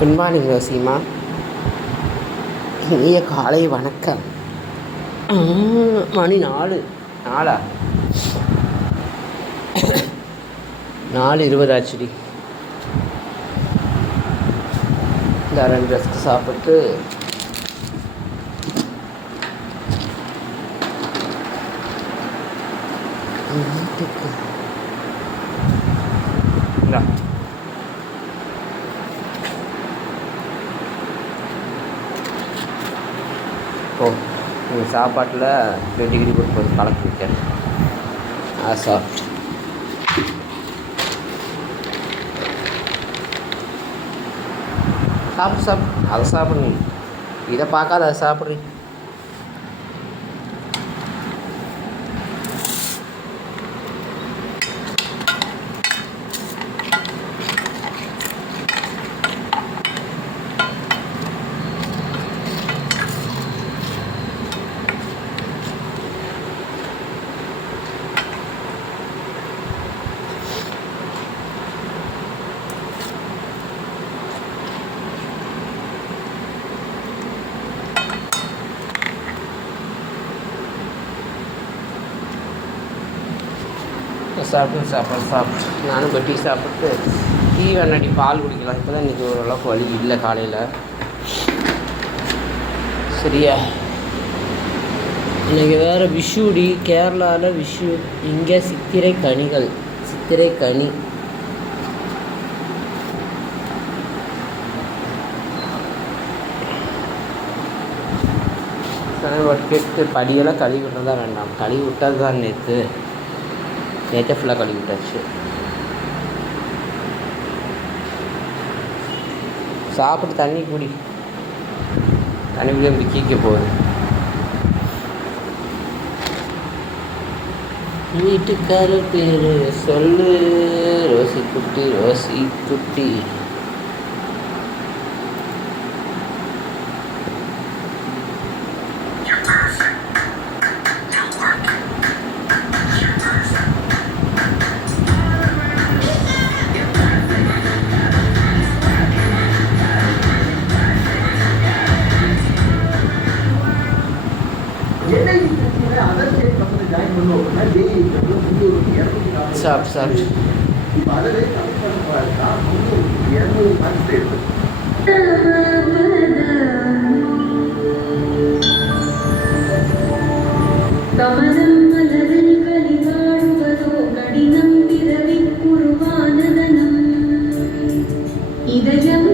Good morning ரோசிமா, இனிய காலை வணக்கம். மணி 4:20 ஆச்சுடி. இந்த 2 ரஸ்க்கு சாப்பிட்டு வீட்டுக்கு நீங்கள் சாப்பாட்டில் 2 டிகிரி போட்டு கலக்கி வைக்கிறேன். சாப்பிட்டு அதை சாப்பிட்றீ, இதை பார்க்காத அதை சாப்பிட்றீ. சாப்பிட்டு நானும் இப்போ டீ சாப்பிட்டு டீ வேணாடி பால் குடிக்கலாம். இப்போ தான் இன்றைக்கி ஓரளவுக்கு வலி இல்லை காலையில். சரியா, இன்றைக்கி வேறு விஷுடி, கேரளாவில் விஷு, இங்கே சித்திரை கனி கேட்டு படியெல்லாம் கழுவி விட்டுறதா வேண்டாம், கழுவி விட்டது தான் நேற்று ஃபுல்லாக கழுவி விட்டாச்சு. சாப்பிட்டு தண்ணி குடி அப்படி கீக்க போகுது. வீட்டுக்காரர் பேர் சொல்லு, ரோசி குட்டி. கமலம் மலரில் கலிவாழுவதோ கடினம் பிறவி உருவானதனம் இதயம்